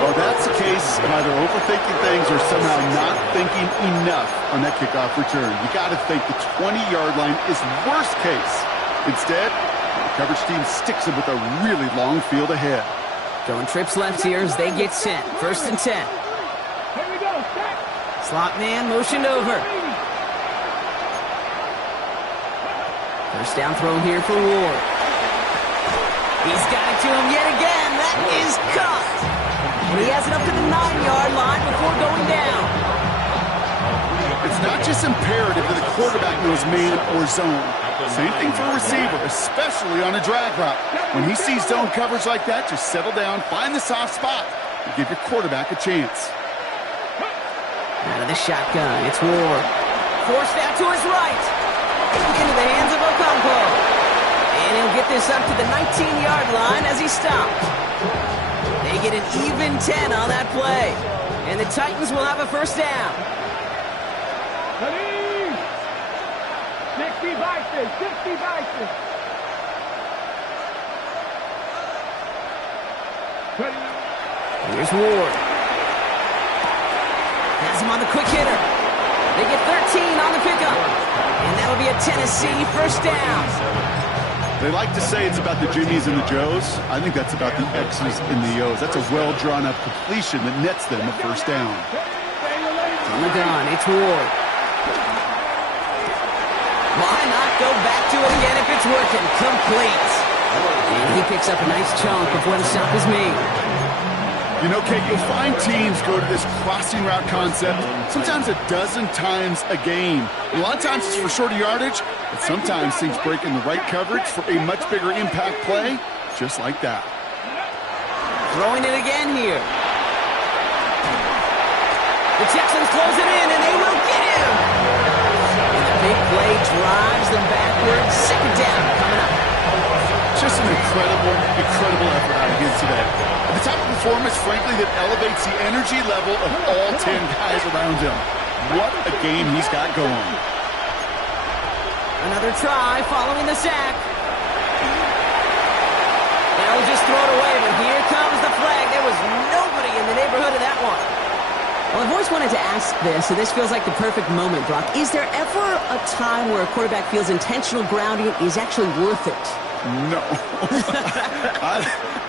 Well, that's the case of either overthinking things or somehow not thinking enough on that kickoff return. You got to think the 20-yard line is worst case. Instead, the coverage team sticks it with a really long field ahead. Going trips left here as they get set. First and 10. Here we go. Slot man motioned over. First down throw here for Ward. He's got it to him yet again. That is caught. And he has it up to the 9-yard line before going down. It's not just imperative that the quarterback knows man or zone. Same thing for a receiver, especially on a drag route. When he sees zone coverage like that, just settle down, find the soft spot, and give your quarterback a chance. Out of the shotgun, it's Ward. Forced out to his right. Into the hands of Ocampo. And he'll get this up to the 19-yard line as he stopped. They get an even 10 on that play. And the Titans will have a first down. Ready? 60 Bison, 60 Bison. Ready? Here's Ward. Has him on the quick hitter. They get 13 on the pickup. And that'll be a Tennessee first down. They like to say it's about the Jimmies and the Joes. I think that's about the X's and the O's. That's a well-drawn-up completion that nets them a first down. On the gun, it's Ward. Why not go back to it again if it's working? Complete. And he picks up a nice chunk before the stop is made. You know, Kate, you'll find teams go to this crossing route concept sometimes a dozen times a game. A lot of times it's for shorter yardage, but sometimes teams break in the right coverage for a much bigger impact play, just like that. Throwing it again here. The Texans close it in, and they will get him. And the big play drives them backwards. Second down coming up. Just an incredible effort out of him today. The type of performance, frankly, that elevates the energy level of all 10 guys around him. What a game he's got going. Another try following the sack. They'll just throw it away, but here comes the flag. There was nobody in the neighborhood of that one. Well, I've always wanted to ask this, and this feels like the perfect moment, Brock. Is there ever a time where a quarterback feels intentional grounding is actually worth it? No.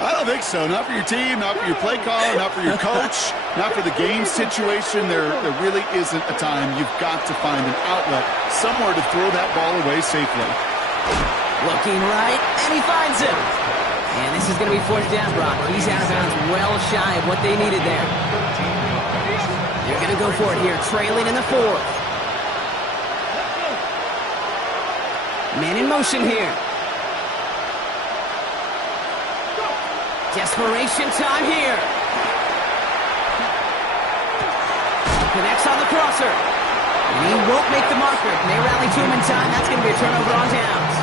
I don't think so. Not for your team, not for your play caller, not for your coach, not for the game situation. There really isn't a time. You've got to find an outlet, somewhere to throw that ball away safely. Looking right, and he finds him. And this is going to be fourth down, Brock. He's out of bounds well shy of what they needed there. They're going to go for it here, trailing in the fourth. Man in motion here. Desperation time here. Connects on the crosser. And he won't make the marker. They rally to him in time. That's going to be a turnover on downs.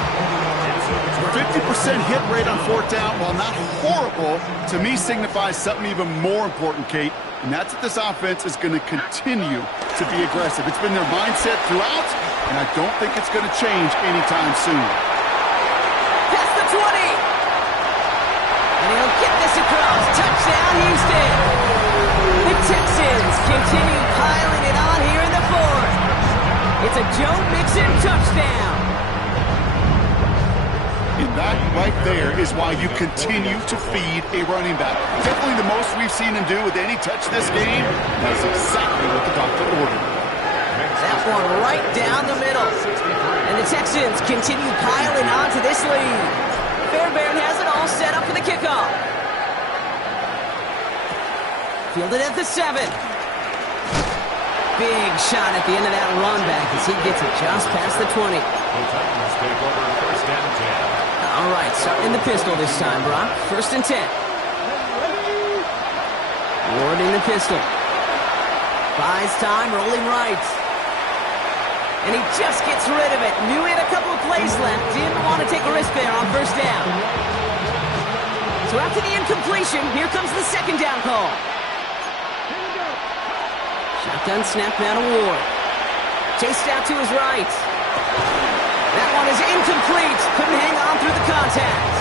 50% hit rate on fourth down, while not horrible, to me signifies something even more important, Kate. And that's that this offense is going to continue to be aggressive. It's been their mindset throughout, and I don't think it's going to change anytime soon. Past the 20. And he'll get this across. Touchdown, Houston. The Texans continue piling it on here in the fourth. It's a Joe Mixon touchdown. And that right there is why you continue to feed a running back. Definitely the most we've seen him do with any touch this game. That's exactly what the doctor ordered. That one right down the middle. And the Texans continue piling on to this lead. Fairbairn has it all set up for the kickoff. Fielded at the 7. Big shot at the end of that run back as he gets it just past the 20. The Titans take over first and 10. All right, starting in the pistol this time, Brock. First and 10. Ward in the pistol. Buys time, rolling right. And he just gets rid of it. Knew he had a couple of plays left. Didn't want to take a risk there on first down. So after the incompletion, here comes the second down call. Shotgun snap now to Ward. Chased out to his right. That one is incomplete. Couldn't hang on through the contact.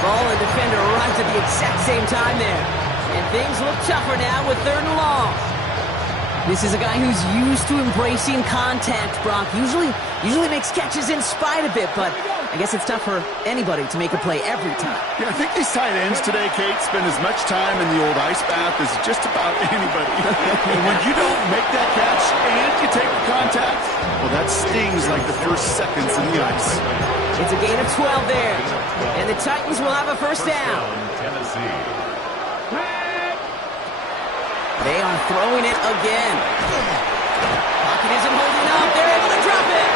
Ball and defender arrives at the exact same time there. And things look tougher now with third and long. This is a guy who's used to embracing contact, Brock. Usually makes catches in spite of it, but I guess it's tough for anybody to make a play every time. Yeah, I think these tight ends today, Kate, spend as much time in the old ice bath as just about anybody. And when you don't make that catch and you take the contact, well, that stings like the first seconds in the ice. It's a gain of 12 there, and the Titans will have a first down. Tennessee. They are throwing it again. Pocket isn't holding up. They're able to drop it.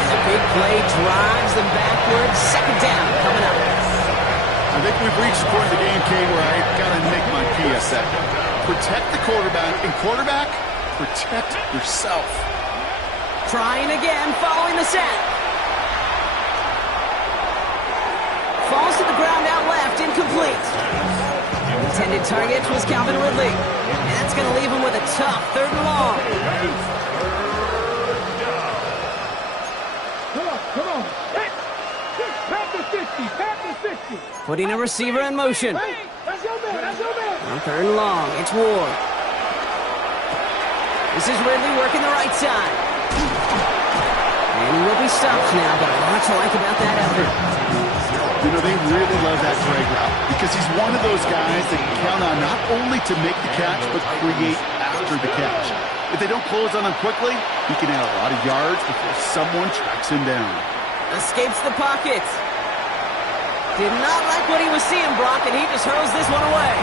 And the big play drives them backwards. Second down coming up. I think we've reached the point of the game, Kate, where I got to make my PSA. Protect the quarterback, and quarterback, protect yourself. Trying again, following the sack. Falls to the ground out left, incomplete. The intended target was Calvin Ridley. And that's going to leave him with a tough 3rd and long. Come on. Pat the 60. Pat the 60. Putting a receiver in motion. Hey, that's your man. That's your man. On 3rd and long, it's Ward. This is Ridley working the right side. And he will be stopped now, but a lot to like about that effort. You know, they really love that drag route because he's one of those guys that can count on not only to make the catch, but create after the catch. If they don't close on him quickly, he can add a lot of yards before someone tracks him down. Escapes the pocket. Did not like what he was seeing, Brock, and he just hurls this one away.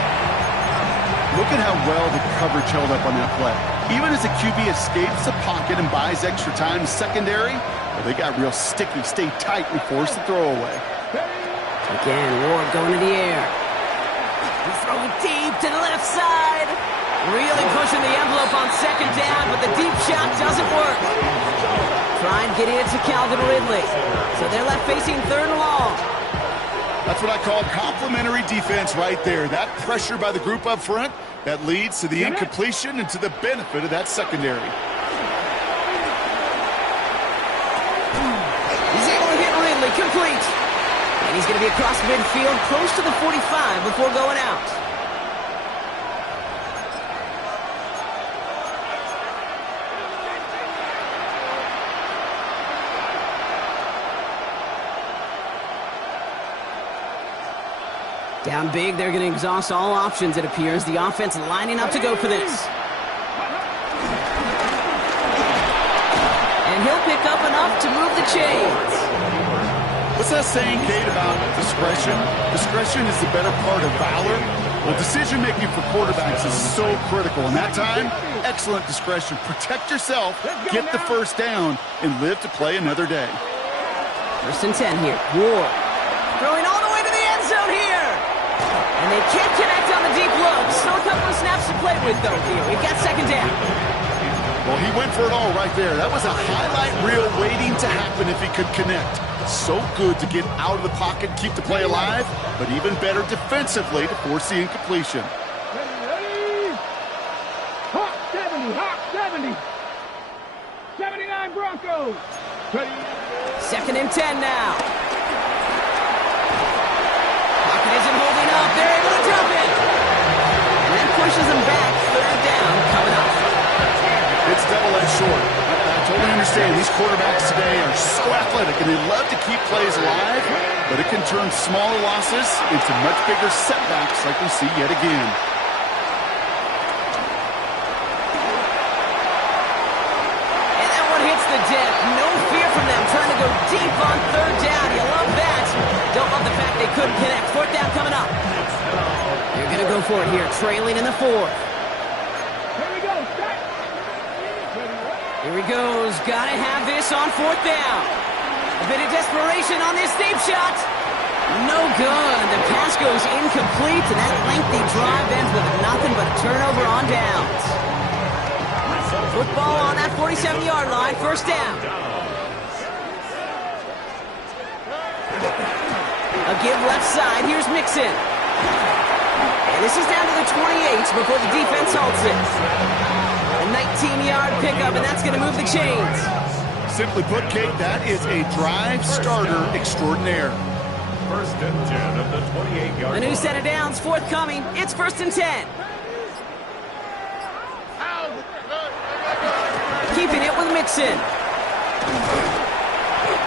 Look at how well the coverage held up on that play. Even as the QB escapes the pocket and buys extra time secondary, well, they got real sticky, stay tight, and force the throw away. Again, Ward going to the air. He's throwing deep to the left side. Really pushing the envelope on 2nd down, but the deep shot doesn't work. Trying getting it to Calvin Ridley. So they're left facing 3rd and long. That's what I call complementary defense right there. That pressure by the group up front, that leads to the incompletion and to the benefit of that secondary. He's able to hit Ridley, complete. And he's going to be across midfield, close to the 45 before going out. Down big, they're going to exhaust all options, it appears. The offense lining up to go for this. And he'll pick up enough to move the chains. What's that saying, Kate, about discretion? Discretion is the better part of valor. Well, decision-making for quarterbacks is so critical. In that time, excellent discretion. Protect yourself, get the 1st down, and live to play another day. 1st and 10 here. Ward throwing all the way to the end zone here. And they can't connect on the deep look. Still a couple of snaps to play with, though, here. We've got 2nd down. Well, he went for it all right there. That was a highlight reel waiting to happen if he could connect. So good to get out of the pocket, keep the play alive, but even better defensively to force the incompletion. Hawk 70, Hawk 70. 79 Broncos. 2nd and 10 now. Pocket isn't holding up. They're able to drop it. And that pushes them back. 3rd down coming up. It's double-edged sword. I totally understand. These quarterbacks today are so athletic, and they love to keep plays alive, but it can turn small losses into much bigger setbacks like we see yet again. And that one hits the deck. No fear from them. Trying to go deep on 3rd down. You love that. Don't love the fact they couldn't connect. 4th down coming up. They're going to go for it here, trailing in the 4th. Here he goes. Gotta have this on 4th down. A bit of desperation on this deep shot. No good. The pass goes incomplete, and that lengthy drive ends with nothing but a turnover on downs. Football on that 47-yard line. 1st down. A give left side. Here's Mixon. And this is down to the 28 before the defense halts it. A 19-yard pickup, and that's going to move the chains. Simply put, Kate, that is a drive starter extraordinaire. 1st and 10 of the 28-yard A new line. set of downs, 4th coming. It's 1st and 10. Keeping it with Mixon.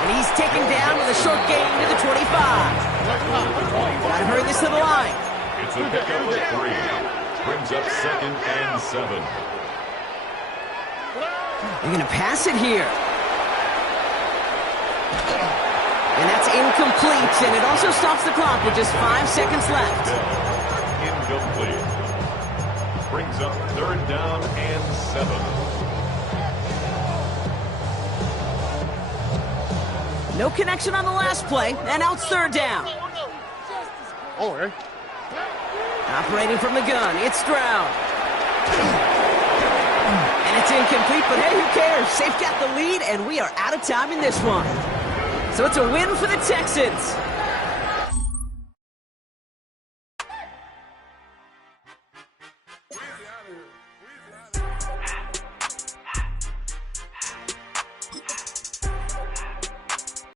And he's taken down with a short gain to the 25. Got to hurry this to the line. It's a pickup of 3. Brings up 2nd and 7. They're going to pass it here. And that's incomplete, and it also stops the clock with just 5 seconds left. Incomplete. Brings up 3rd down and 7. No connection on the last play, and now it's 3rd down. Operating from the gun, it's Stroud. And it's incomplete, but hey, who cares? They've got the lead, and we are out of time in this one. So it's a win for the Texans.